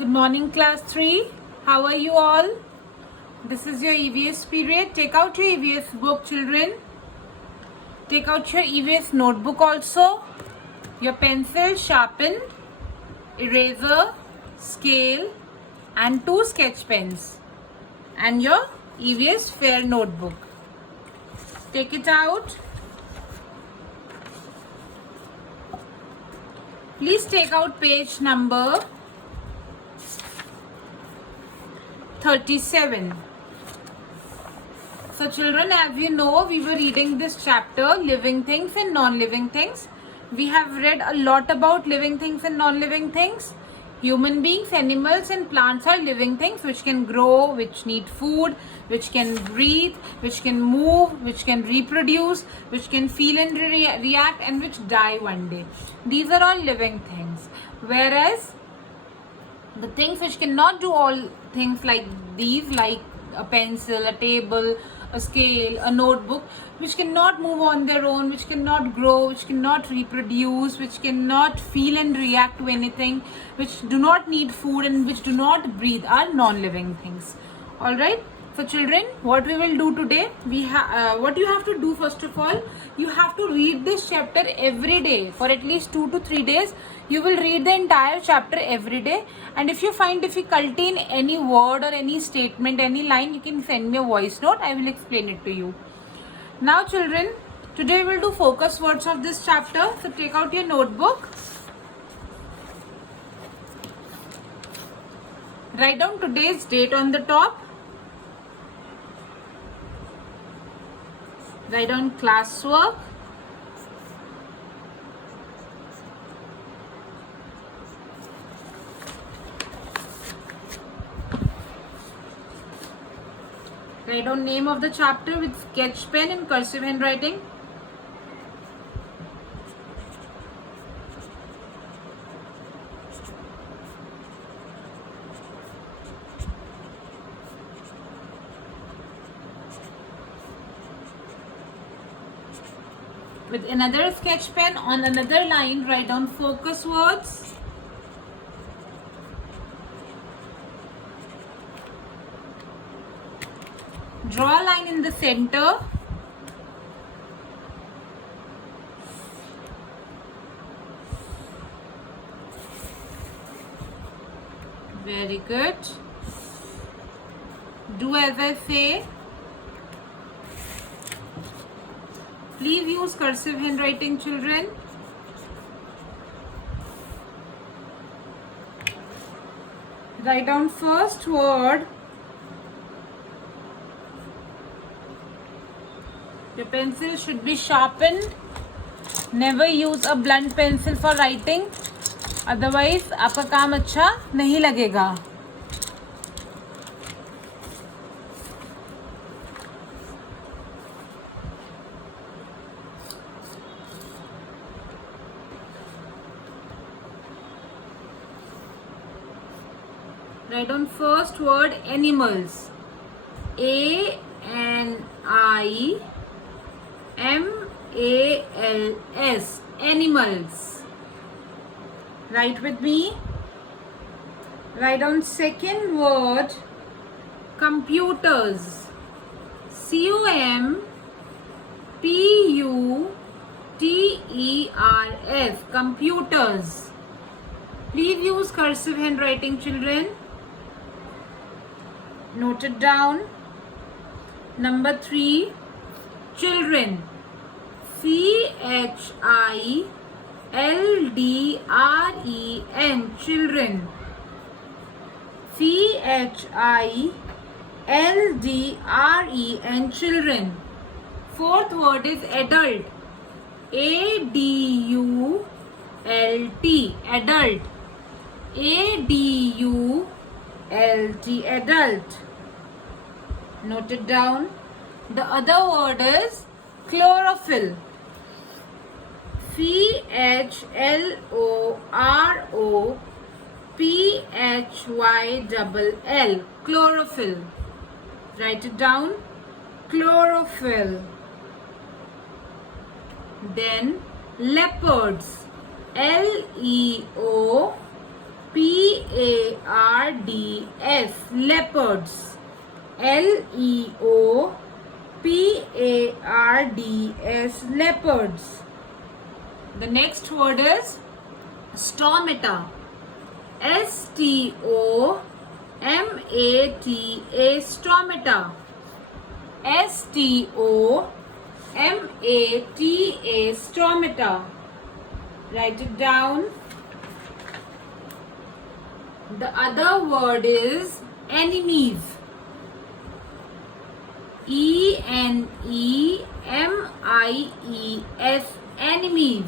Good morning, class 3. How are you all? This is your EVS period. Take out your EVS book, children. Take out your EVS notebook also. Your pencil, sharpen, eraser, scale, and 2 sketch pens. And your EVS fair notebook. Take it out. Please take out page number 37. So children, as you know, we were reading this chapter, living things and non-living things. We have read a lot about living things and non-living things. Human beings, animals and plants are living things which can grow, which need food, which can breathe, which can move, which can reproduce, which can feel and react, and which die one day. These are all living things. Whereas the things which cannot do all things like these, like a pencil, a table, a scale, a notebook, which cannot move on their own, which cannot grow, which cannot reproduce, which cannot feel and react to anything, which do not need food and which do not breathe, are non-living things. All right. So children, what we will do today, what you have to do, first of all, you have to read this chapter every day for at least 2 to 3 days. You will read the entire chapter every day, and if you find difficulty in any word or any statement, any line, you can send me a voice note. I will explain it to you. Now children, today we will do focus words of this chapter. So take out your notebook. Write down today's date on the top. Write down classwork. Write down name of the chapter with sketch pen and cursive handwriting. With another sketch pen on another line, write down focus words. Draw a line in the center. Very good. Do as I say. Please use cursive handwriting, children. Write down first word. Your pencil should be sharpened. Never use a blunt pencil for writing. Otherwise, आपका काम अच्छा नहीं लगेगा. Write down first word animals. A-N-I-M-A-L-S. Animals. Write with me. Write down second word computers. C-O-M-P-U-T-E-R-S. Computers. Please use cursive handwriting, children. Note it down. Number 3, children. C-H-I-L-D-R-E-N. Children. C-H-I-L-D-R-E-N. Children. Fourth word is adult. A-D-U-L-T. Adult. A-D-U-L-T. Adult. Note it down. The other word is chlorophyll. C-H-L-O-R-O-P-H-Y-L-L. Chlorophyll. Write it down. Chlorophyll. Then leopards. L-E-O-P-A-R-D-S. Leopards. Leopards. Leopards. Leopards. The next word is stomata. Stomata. Stomata. Stomata. Stomata. Write it down. The other word is enemies. Enemies. Enemies.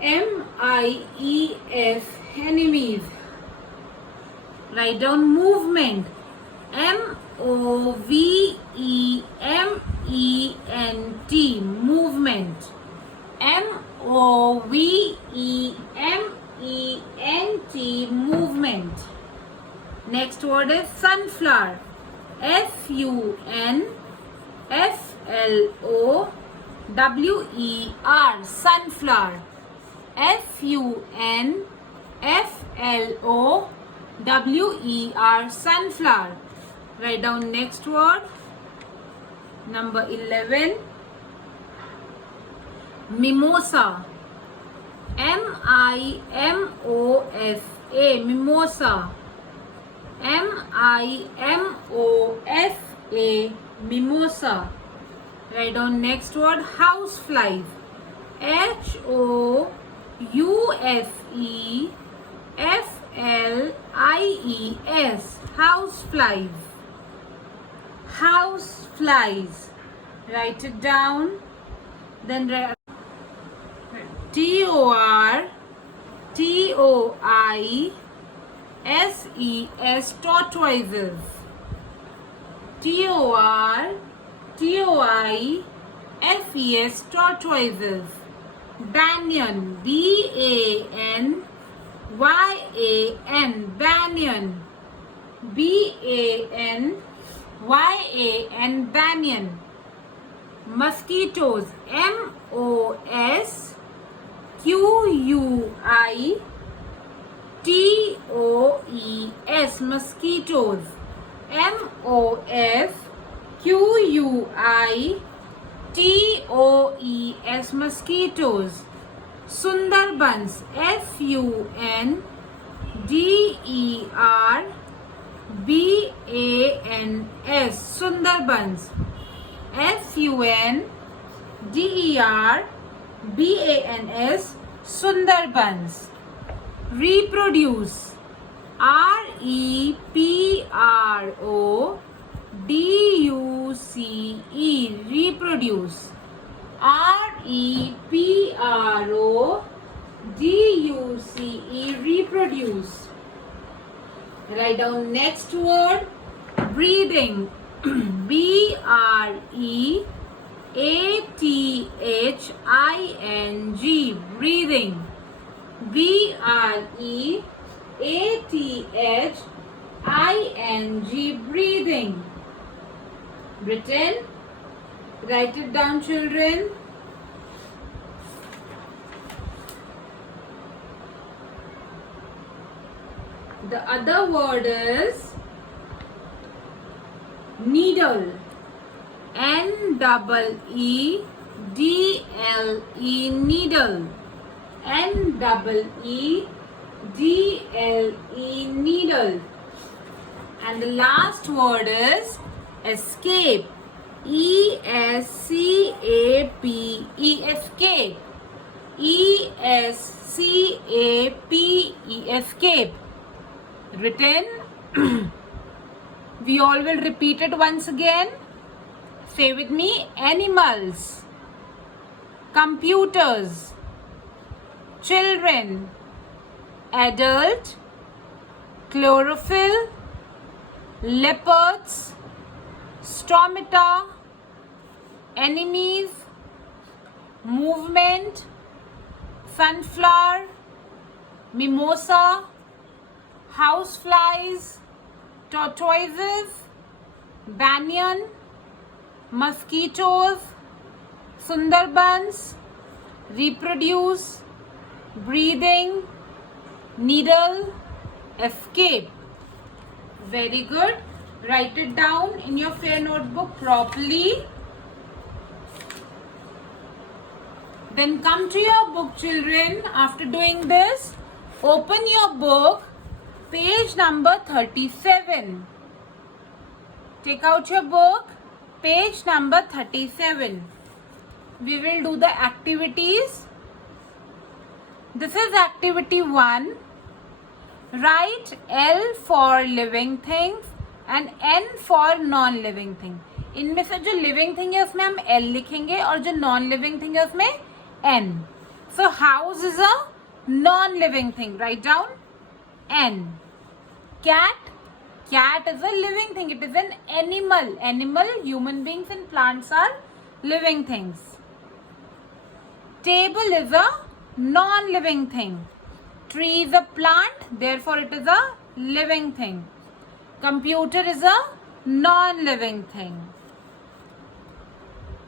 Enemies. Enemies. Write down movement. Movement. Movement. Movement. Movement. Next word is sunflower. Sunflower. Sunflower. Sunflower. Write down next word. Number 11. Mimosa. Mimosa. Mimosa. Mimosa. Write down next word. Houseflies. Houseflies. Houseflies. Houseflies. Write it down. Then tortoises. Tortoises. Tortoises. Banyan. Banyan. Banyan. Banyan. Mosquitoes. Mosquitoes. Mosquitoes. Mosquitoes. Mosquitoes. Sundarbans. Sunderbans. Sundarbans. Sunderbans. Sundarbans. Reproduce. Reproduce. Reproduce. Reproduce. Write down next word. Breathing. Breathing. Breathing. Breathing. Written. Write it down, children. The other word is needle. Needle. Needle. Needle. And the last word is escape. Escape. Escape. Escape. Written. We all will repeat it once again. Say with me. Animals. Computers. Children. Adult. Chlorophyll. Leopards. Stomata. Enemies. Movement. Sunflower. Mimosa. Houseflies. Tortoises. Banyan. Mosquitoes. Sundarbans. Reproduce. breathing, needle, escape. Very good. Write it down in your fair notebook properly. Then come to your book, children. After doing this, open your book, page number 37. Take out your book, page number 37. We will do the activities. This is activity 1. Write L for living things and N for non-living thing. इनमें से जो living thing है उसमें हम L लिखेंगे और जो non-living thing है उसमें N. So house is a non-living thing. Write down N. Cat. Cat is a living thing. It is an animal. Animal, human beings and plants are living things. Table is a non-living thing. Tree is a plant, therefore it is a living thing. Computer is a non-living thing.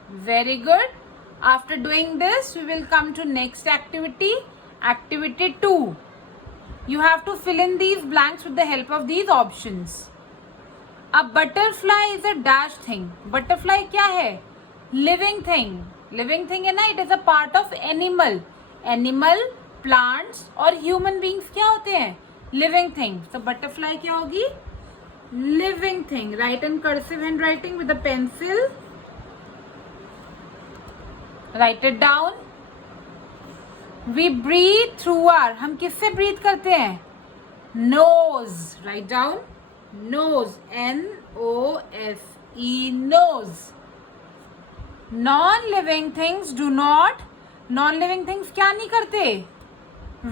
Very good. After doing this, we will come to next activity. Activity 2. You have to fill in these blanks with the help of these options. A butterfly is a dash thing. Butterfly क्या है? Living thing. Living thing है ना? It is a part of animal. Animal, plants और human beings क्या होते हैं? Living things. So butterfly क्या होगी? Living thing. Write in cursive handwriting with a pencil. Write it down. We breathe through our. हम किससे breathe करते हैं? Nose. Write down. Nose. N-O-S-E. Nose. Non-living things do not. Non-living things क्या नहीं करते?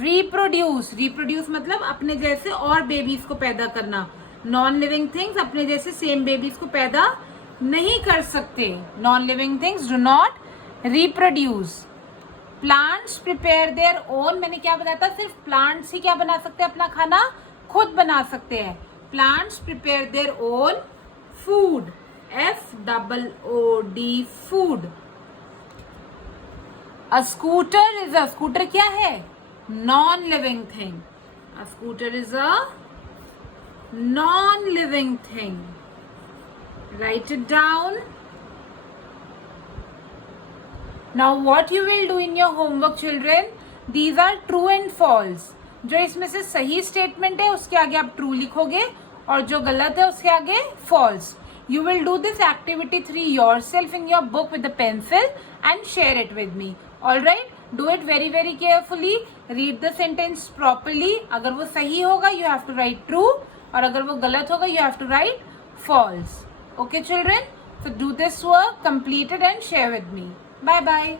Reproduce. Reproduce मतलब अपने जैसे और babies को पैदा करना. Non-living things अपने जैसे same babies को पैदा नहीं कर सकते. Non-living things do not reproduce. Plants prepare their own. मैंने क्या बताया था? सिर्फ plants ही क्या बना सकते हैं? अपना खाना खुद बना सकते हैं. Plants prepare their own food. F-O-O-D. Food. A scooter is a. Scooter क्या है? Non-living thing. A scooter is a non-living thing. Write it down. Now what you will do in your homework, children? These are true and false. जो इसमें से सही statement है उसके आगे आप ट्रू लिखोगे और जो गलत है उसके आगे false. You will do this activity 3 yourself in your book with a pencil and share it with me. All right? Do it very very carefully. Read the sentence properly. अगर वो सही होगा you have to write true और अगर वो गलत होगा you have to write false. Okay, children? So do this work, complete it and share with me. Bye bye.